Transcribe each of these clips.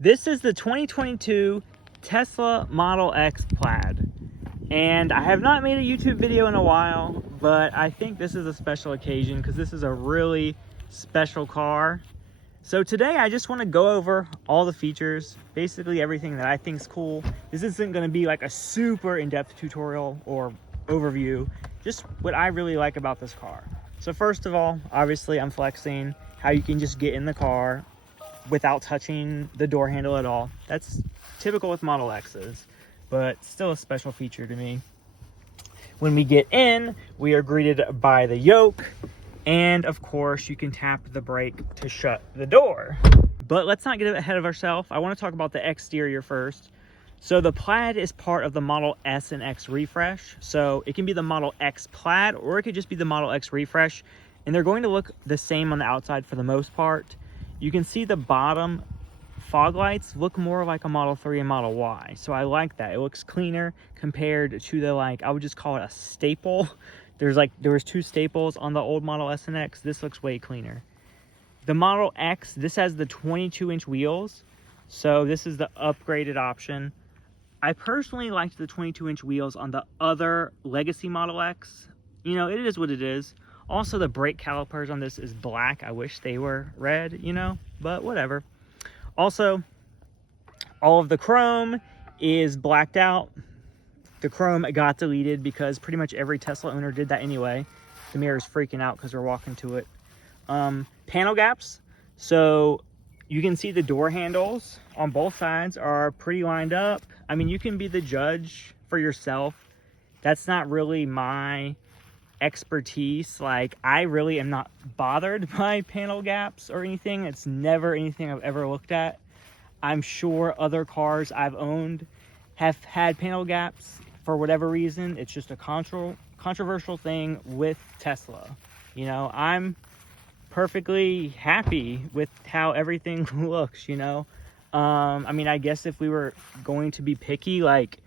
This is the 2022 Tesla Model X Plaid. And I have not made a YouTube video in a while, but I think this is a special occasion because this is a really special car. So today I just want to go over all the features, basically everything that I think is cool. This isn't going to be like a super in-depth tutorial or overview, just what I really like about this car. So first of all, obviously I'm flexing how you can just get in the car without touching the door handle at all. That's typical with Model X's, but still a special feature to me. When we get in, we are greeted by the yoke, and of course you can tap the brake to shut the door. But let's not get ahead of ourselves. I want to talk about the exterior first. So the Plaid is part of the Model S and X refresh. So it can be the Model X Plaid or it could just be the Model X refresh, and they're going to look the same on the outside for the most part. You can see the bottom fog lights look more like a Model 3 and Model Y. So I like that. It looks cleaner compared to the, like, I would just call it a staple. There was two staples on the old Model S and X. This looks way cleaner. The Model X, this has the 22-inch wheels. So this is the upgraded option. I personally liked the 22-inch wheels on the other legacy Model X. You know, it is what it is. Also, the brake calipers on this is black. I wish they were red, you know, but whatever. Also, all of the chrome is blacked out. The chrome got deleted because pretty much every Tesla owner did that anyway. The mirror's freaking out because we're walking to it. Panel gaps. So you can see the door handles on both sides are pretty lined up. I mean, you can be the judge for yourself. That's not really my expertise. Like, I really am not bothered by panel gaps or anything. It's never anything I've ever looked at. I'm sure other cars I've owned have had panel gaps for whatever reason. It's just a controversial thing with Tesla. You know, I'm perfectly happy with how everything looks, you know. I mean, I guess if we were going to be picky, like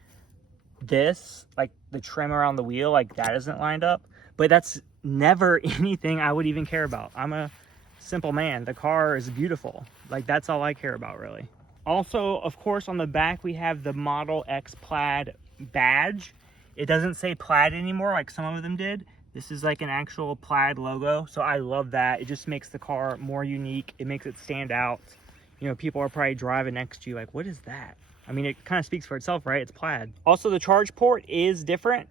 this, like the trim around the wheel, like that isn't lined up. But that's never anything I would even care about. I'm a simple man. The car is beautiful. Like, that's all I care about, really. Also, of course, on the back, we have the Model X Plaid badge. It doesn't say Plaid anymore like some of them did. This is like an actual Plaid logo. So I love that. It just makes the car more unique. It makes it stand out. You know, people are probably driving next to you like, what is that? I mean, it kind of speaks for itself, right? It's Plaid. Also, the charge port is different.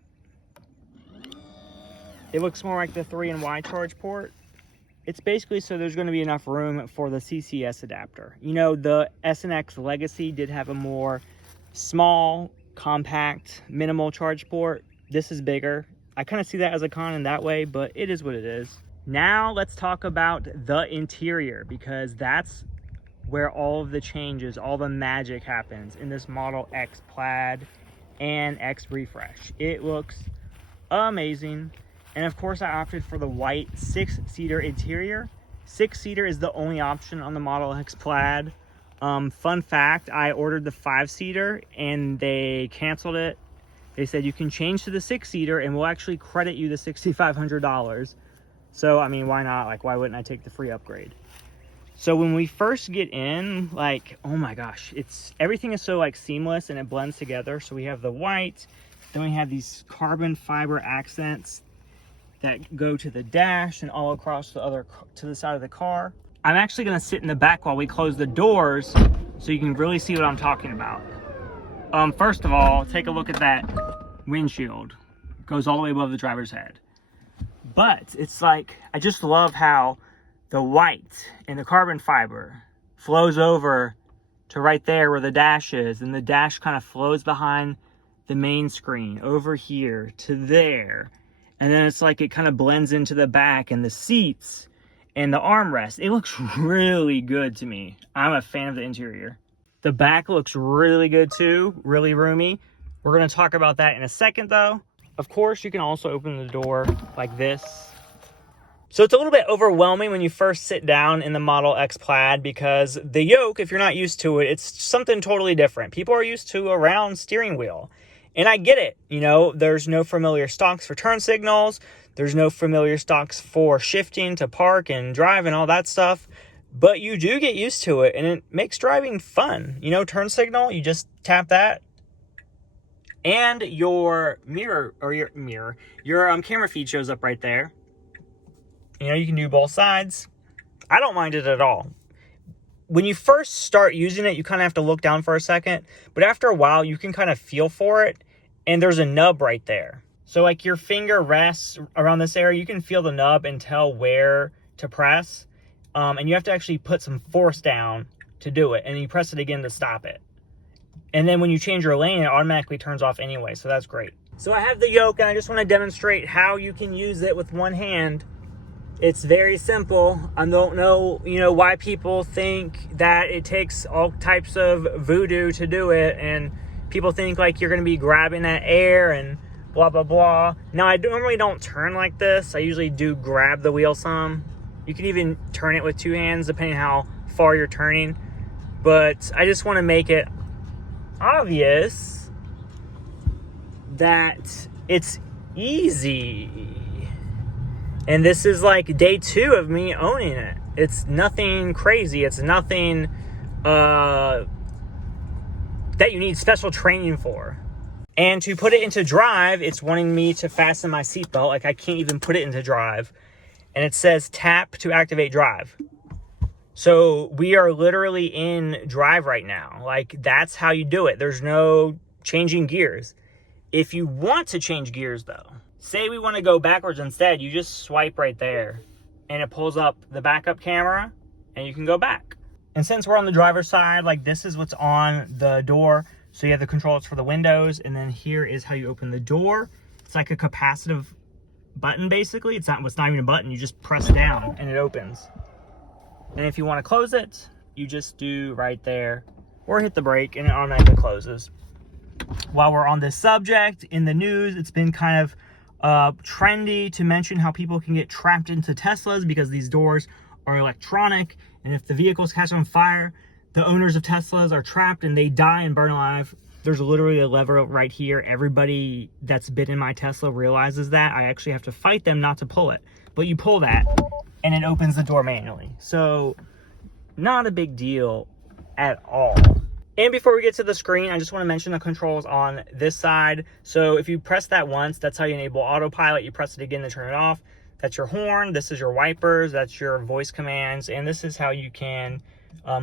It looks more like the 3 and Y charge port. It's basically so there's going to be enough room for the CCS adapter. You know, the S and X Legacy did have a more small, compact, minimal charge port. This is bigger. I kind of see that as a con in that way, but it is what it is. Now let's talk about the interior, because that's where all of the changes, all the magic happens in this Model X Plaid and X Refresh. It looks amazing. And of course, I opted for the white 6-seater interior. 6-seater is the only option on the Model X Plaid. Fun fact, I ordered the 5-seater and they canceled it. They said you can change to the 6-seater and we'll actually credit you the $6,500. So, I mean, why not? Like, why wouldn't I take the free upgrade? So when we first get in, like, oh my gosh, everything is so like seamless and it blends together. So we have the white, then we have these carbon fiber accents that go to the dash and all across to the side of the car. I'm actually gonna sit in the back while we close the doors so you can really see what I'm talking about. First of all, take a look at that windshield. It goes all the way above the driver's head. But it's like, I just love how the white and the carbon fiber flows over to right there where the dash is, and the dash kind of flows behind the main screen over here to there. And then it's like it kind of blends into the back and the seats and the armrest. It looks really good to me. I'm a fan of the interior. The back looks really good too, really roomy. We're going to talk about that in a second though. Of course, you can also open the door like this. So it's a little bit overwhelming when you first sit down in the Model X Plaid because the yoke, if you're not used to it, it's something totally different. People are used to a round steering wheel. And I get it, you know, there's no familiar stocks for turn signals. There's no familiar stocks for shifting to park and drive and all that stuff. but you do get used to it, and it makes driving fun. You know, turn signal, you just tap that, and your your camera feed shows up right there. You know, you can do both sides. I don't mind it at all. When you first start using it, you kind of have to look down for a second, but after a while, you can kind of feel for it, and there's a nub right there. So like your finger rests around this area, you can feel the nub and tell where to press, and you have to actually put some force down to do it, and you press it again to stop it. And then when you change your lane, it automatically turns off anyway, so that's great. So I have the yoke, and I just want to demonstrate how you can use it with one hand. It's very simple. I don't know, why people think that it takes all types of voodoo to do it, and people think like you're going to be grabbing that air and blah, blah, blah. Now, I normally don't turn like this. I usually do grab the wheel some. You can even turn it with two hands, depending how far you're turning. But I just want to make it obvious that it's easy. And this is like day 2 of me owning it. It's nothing crazy. It's nothing that you need special training for. And to put it into drive, it's wanting me to fasten my seatbelt. Like I can't even put it into drive. And it says tap to activate drive. So we are literally in drive right now. Like that's how you do it. There's no changing gears. If you want to change gears though, say we want to go backwards instead, you just swipe right there and it pulls up the backup camera and you can go back. And since we're on the driver's side, like this is what's on the door. So you have the controls for the windows, and then here is how you open the door. It's like a capacitive button basically. It's not even a button, you just press down and it opens. And if you want to close it, you just do right there or hit the brake and it automatically closes. While we're on this subject, in the news, it's been kind of trendy to mention how people can get trapped into Teslas because these doors are electronic, and if the vehicles catch on fire, the owners of Teslas are trapped and they die and burn alive. There's literally a lever right here. Everybody that's been in my Tesla realizes that. I actually have to fight them not to pull it, but you pull that and it opens the door manually. So not a big deal at all. And before we get to the screen, I just want to mention the controls on this side. So if you press that once, that's how you enable autopilot. You press it again to turn it off. That's your horn. This is your wipers. That's your voice commands. And this is how you can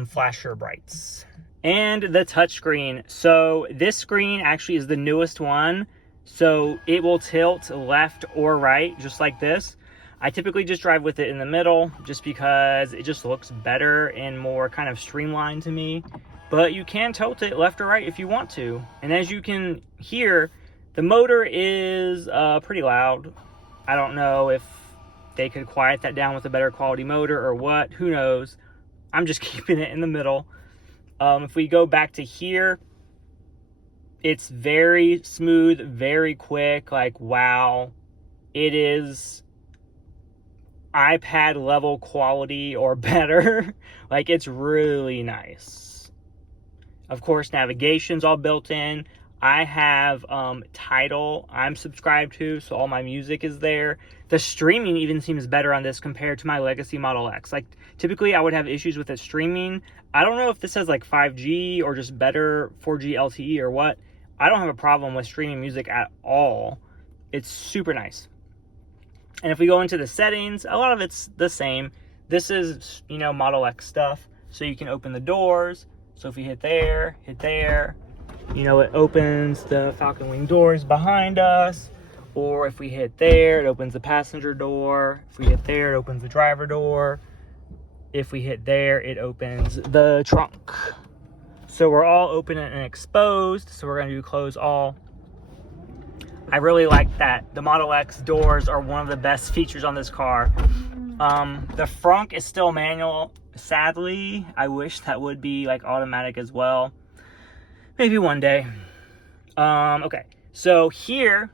flash your brights. And the touch screen. So this screen actually is the newest one. So it will tilt left or right, just like this. I typically just drive with it in the middle just because it just looks better and more kind of streamlined to me. But you can tilt it left or right if you want to. And as you can hear, the motor is pretty loud. I don't know if they could quiet that down with a better quality motor or what. Who knows? I'm just keeping it in the middle. If we go back to here, it's very smooth, very quick. Like, wow. It is iPad level quality or better. Like, it's really nice. Of course, navigation's all built in. I have Tidal I'm subscribed to, so all my music is there. The streaming even seems better on this compared to my legacy Model X. Like, typically I would have issues with it streaming. I don't know if this has like 5G or just better 4G LTE or what. I don't have a problem with streaming music at all. It's super nice. And if we go into the settings, a lot of it's the same. This is, Model X stuff. So you can open the doors. So if we hit there, it opens the Falcon wing doors behind us. Or if we hit there, it opens the passenger door. If we hit there, it opens the driver door. If we hit there, it opens the trunk. So we're all open and exposed. So we're going to do close all. I really like that. The Model X doors are one of the best features on this car. The front is still manual. Sadly, I wish that would be like automatic as well. Maybe one day. Okay, so here,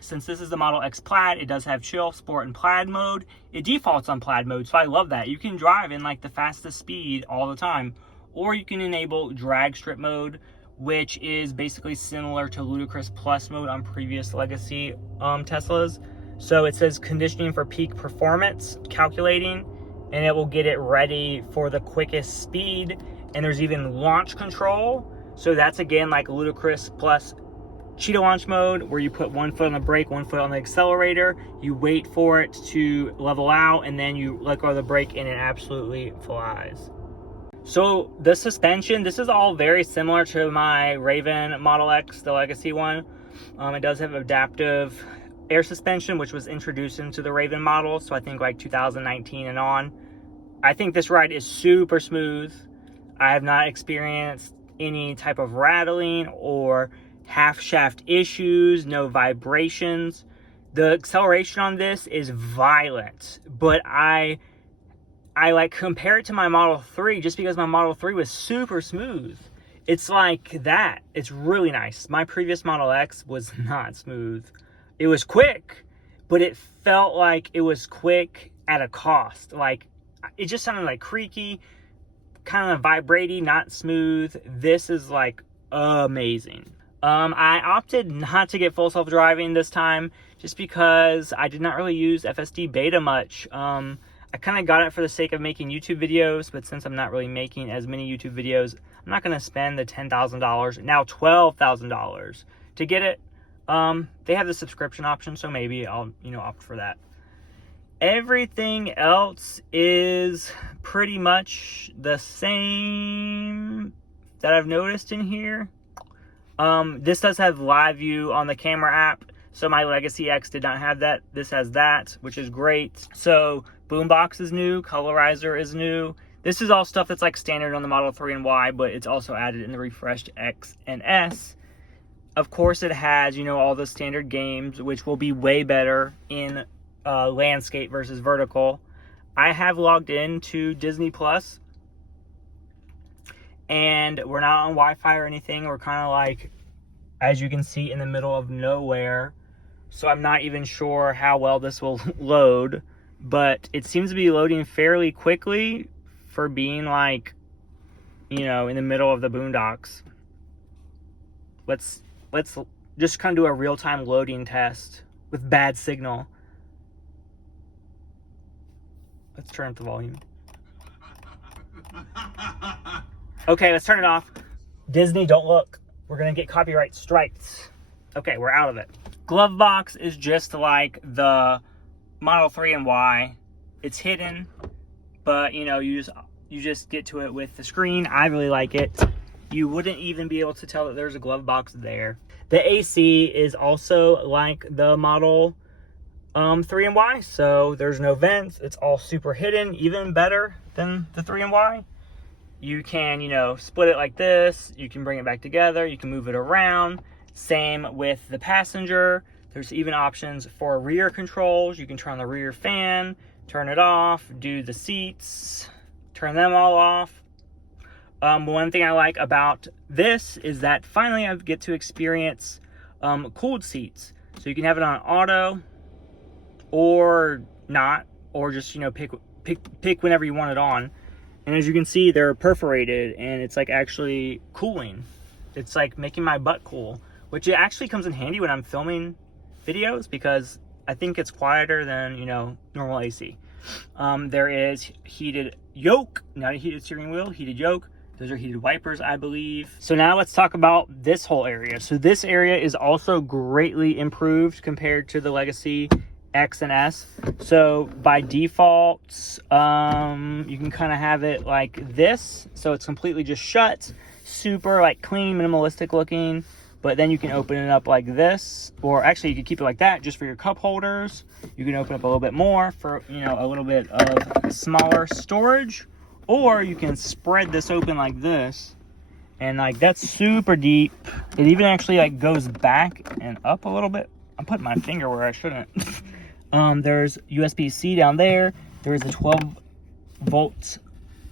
since this is the Model X Plaid, it does have chill, sport, and plaid mode. It defaults on plaid mode, so I love that. You can drive in like the fastest speed all the time, or you can enable drag strip mode, which is basically similar to Ludicrous Plus mode on previous legacy Teslas. So it says conditioning for peak performance, calculating, and it will get it ready for the quickest speed. And there's even launch control. So that's again like ludicrous plus cheetah launch mode, where you put one foot on the brake, one foot on the accelerator, you wait for it to level out, and then you let go of the brake and it absolutely flies. So the suspension, this is all very similar to my Raven Model X, the Legacy one. It does have adaptive air suspension, which was introduced into the Raven model, so I think like 2019 and on. I think this ride is super smooth. I have not experienced any type of rattling or half shaft issues, no vibrations. The acceleration on this is violent, but I like compare it to my Model 3 just because my Model 3 was super smooth. It's like that. It's really nice. My previous Model X was not smooth. It was quick, but it felt like it was quick at a cost. Like, it just sounded like creaky, kind of vibrating, not smooth. This is like amazing. I opted not to get full self-driving this time just because I did not really use FSD beta much. I kind of got it for the sake of making YouTube videos, but since I'm not really making as many YouTube videos, I'm not going to spend the $10,000, now $12,000 to get it. They have the subscription option, so maybe I'll, opt for that. Everything else is pretty much the same that I've noticed in here. This does have live view on the camera app, so my Legacy X did not have that. This has that, which is great. So boombox is new, colorizer is new. This is all stuff that's like standard on the Model 3 and Y, but it's also added in the refreshed X and S. Of course, it has, all the standard games, which will be way better in landscape versus vertical. I have logged into Disney Plus, and we're not on Wi-Fi or anything. We're kind of like, as you can see, in the middle of nowhere. So I'm not even sure how well this will load, but it seems to be loading fairly quickly for being like, in the middle of the boondocks. Let's just kind of do a real-time loading test with bad signal. Let's turn up the volume. Okay, let's turn it off. Disney, don't look. We're going to get copyright strikes. Okay, we're out of it. Glove box is just like the Model 3 and Y. It's hidden, but, you just get to it with the screen. I really like it. You wouldn't even be able to tell that there's a glove box there. The AC is also like the Model 3 and Y, so there's no vents. It's all super hidden, even better than the 3 and Y. You can, split it like this. You can bring it back together. You can move it around. Same with the passenger. There's even options for rear controls. You can turn the rear fan, turn it off, do the seats, turn them all off. One thing I like about this is that finally I get to experience cooled seats. So you can have it on auto or not, or just, pick whenever you want it on. And as you can see, they're perforated, and it's like actually cooling. It's like making my butt cool, which it actually comes in handy when I'm filming videos because I think it's quieter than, normal AC. There is heated yoke, not a heated steering wheel, heated yoke. Those are heated wipers, I believe. So now let's talk about this whole area. So this area is also greatly improved compared to the Legacy X and S. So by default, you can kind of have it like this. So it's completely just shut, super like clean, minimalistic looking. But then you can open it up like this, or actually you can keep it like that just for your cup holders. You can open up a little bit more for, a little bit of smaller storage, or you can spread this open like this. And like that's super deep. It even actually like goes back and up a little bit. I'm putting my finger where I shouldn't. There's USB-C down there. There's a 12-volt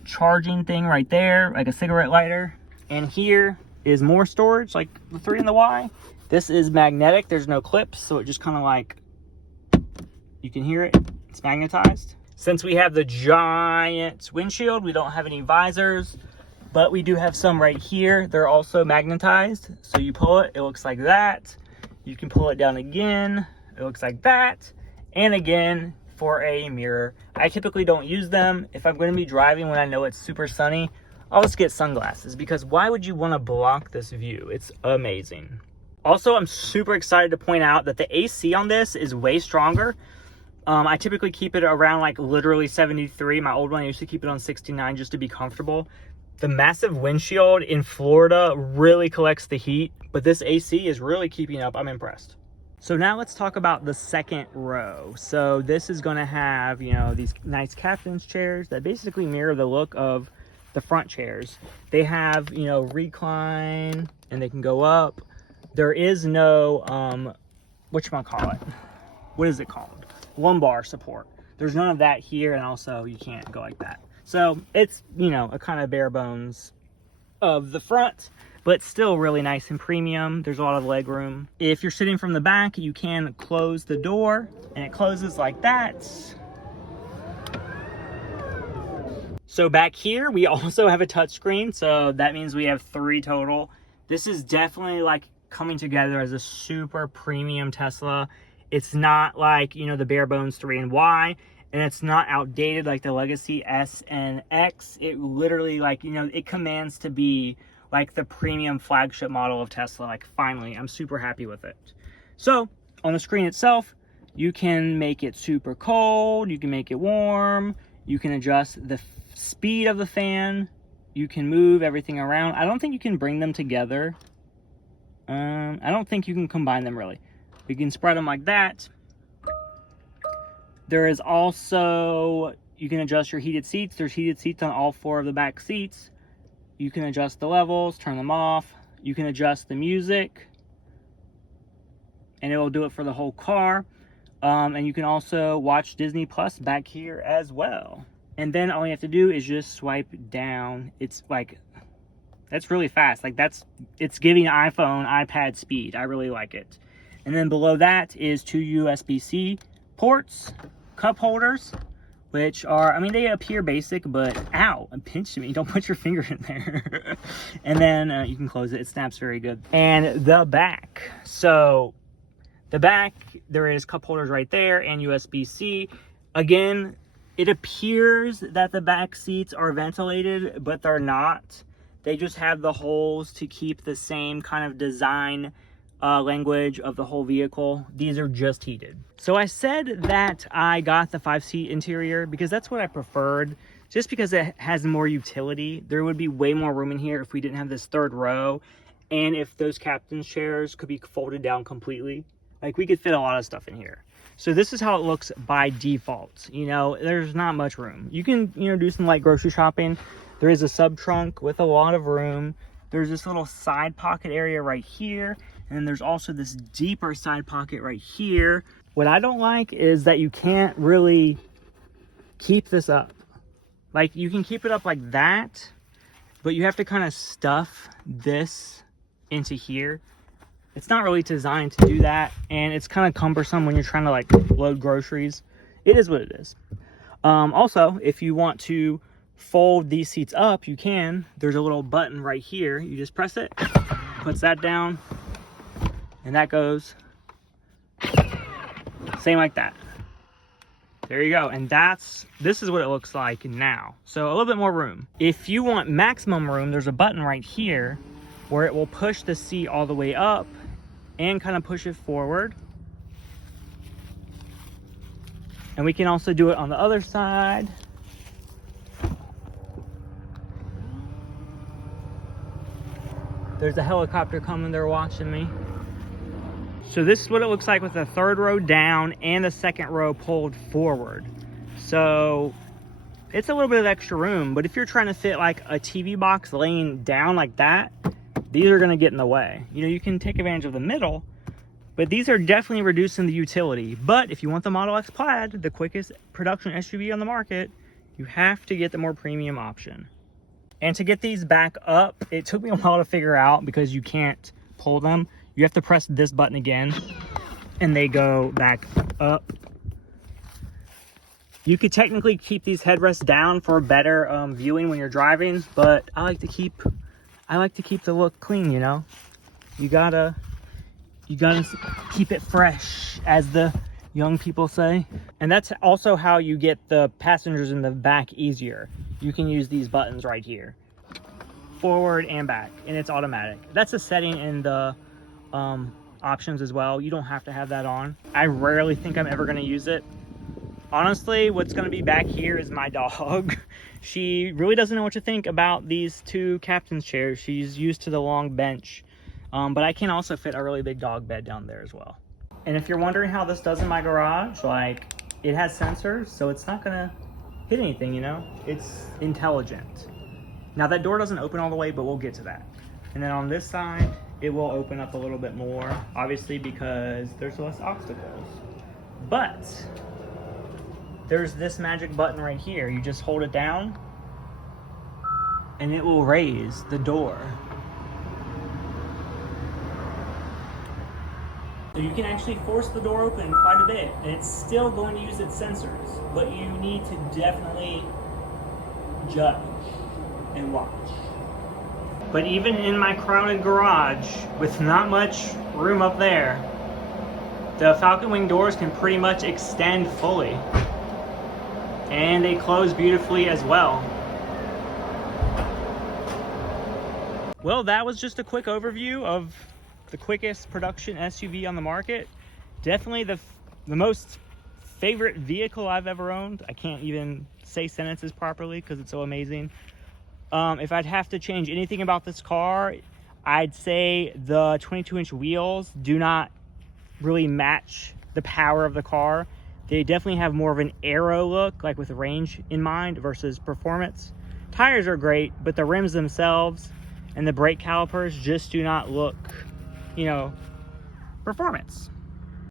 charging thing right there, like a cigarette lighter. And here is more storage, like the 3 and the Y. This is magnetic. There's no clips, so it just kind of like, you can hear it. It's magnetized. Since we have the giant windshield, we don't have any visors, but we do have some right here. They're also magnetized. So you pull it, it looks like that. You can pull it down again. It looks like that. And again, for a mirror. I typically don't use them. If I'm going to be driving when I know it's super sunny, I'll just get sunglasses, because why would you want to block this view? It's amazing. Also, I'm super excited to point out that the AC on this is way stronger. I typically keep it around like literally 73. My old one, I used to keep it on 69 just to be comfortable. The massive windshield in Florida really collects the heat, but this AC is really keeping up. I'm impressed. So now let's talk about the second row. So this is going to have, you know, these nice captain's chairs that basically mirror the look of the front chairs. They have, you know, recline and they can go up. There is no, whatchamacallit? What is it called? Lumbar support. There's none of that here, and also you can't go like that. So it's, you know, a kind of bare bones of the front, but still really nice and premium. There's a lot of leg room. If you're sitting from the back, you can close the door, and it closes like that. So back here, we also have a touchscreen, so that means we have 3 total. This is definitely like coming together as a super premium Tesla. It's not like, you know, the bare bones 3 and Y, and it's not outdated like the Legacy S and X. It literally, like, you know, it commands to be like the premium flagship model of Tesla. Like, finally, I'm super happy with it. So on the screen itself, you can make it super cold, you can make it warm, you can adjust the speed of the fan, you can move everything around. I don't think you can bring them together. I don't think you can combine them really. You can spread them like that. There is also, you can adjust your heated seats. There's heated seats on all 4 of the back seats. You can adjust the levels, turn them off. You can adjust the music, and it will do it for the whole car. And you can also watch Disney Plus back here as well. And then all you have to do is just swipe down. It's like, that's really fast. Like, it's giving iPhone, iPad speed. I really like it. And then below that is 2 USB-C ports, cup holders, which are, I mean, they appear basic, but ow, it pinched me. Don't put your finger in there. And then you can close it. It snaps very good. And the back. So the back, there is cup holders right there and USB-C. Again, it appears that the back seats are ventilated, but they're not. They just have the holes to keep the same kind of design language of the whole vehicle. These are just heated. So I said that I got the 5-seat interior because that's what I preferred, just because it has more utility. There would be way more room in here if we didn't have this 3rd row, and if those captain's chairs could be folded down completely. Like, we could fit a lot of stuff in here. So this is how it looks by default. You know, there's not much room. You can, you know, do some light grocery shopping. There is a sub trunk with a lot of room. There's this little side pocket area right here. And then there's also this deeper side pocket right here. What I don't like is that you can't really keep this up. Like, you can keep it up like that, but you have to kind of stuff this into here. It's not really designed to do that, and it's kind of cumbersome when you're trying to like load groceries. It is what it is. Also, if you want to fold these seats up, you can. There's a little button right here. You just press it, puts that down, and that goes same like that. There you go. And this is what it looks like now. So a little bit more room. If you want maximum room, there's a button right here where it will push the seat all the way up and kind of push it forward. And we can also do it on the other side. There's a helicopter coming, they're watching me. So this is what it looks like with the 3rd row down and the 2nd row pulled forward. So it's a little bit of extra room, but if you're trying to fit like a TV box laying down like that, these are gonna get in the way. You know, you can take advantage of the middle, but these are definitely reducing the utility. But if you want the Model X Plaid, the quickest production SUV on the market, you have to get the more premium option. And to get these back up, it took me a while to figure out because you can't pull them. You have to press this button again and they go back up. You could technically keep these headrests down for better viewing when you're driving, but I like to keep the look clean, you know. You gotta keep it fresh, as the young people say. And that's also how you get the passengers in the back easier. You can use these buttons right here, forward and back, and it's automatic. That's a setting in the options as well. You don't have to have that on. I rarely think I'm ever going to use it. Honestly, what's going to be back here is my dog. She really doesn't know what to think about these two captain's chairs. She's used to the long bench, but I can also fit a really big dog bed down there as well. And if you're wondering how this does in my garage, like, it has sensors, so it's not going to hit anything, you know? It's intelligent. Now that door doesn't open all the way, but we'll get to that. And then on this side, it will open up a little bit more, obviously because there's less obstacles. But there's this magic button right here. You just hold it down and it will raise the door. So you can actually force the door open quite a bit, and it's still going to use its sensors, but you need to definitely judge and watch. But even in my crowded garage, with not much room up there, the Falcon Wing doors can pretty much extend fully. And they close beautifully as well. Well, that was just a quick overview of the quickest production SUV on the market. Definitely the most favorite vehicle I've ever owned. I can't even say sentences properly because it's so amazing. If I'd have to change anything about this car, I'd say the 22-inch wheels do not really match the power of the car. They definitely have more of an aero look, like with range in mind versus performance. Tires are great, but the rims themselves and the brake calipers just do not look, you know, performance.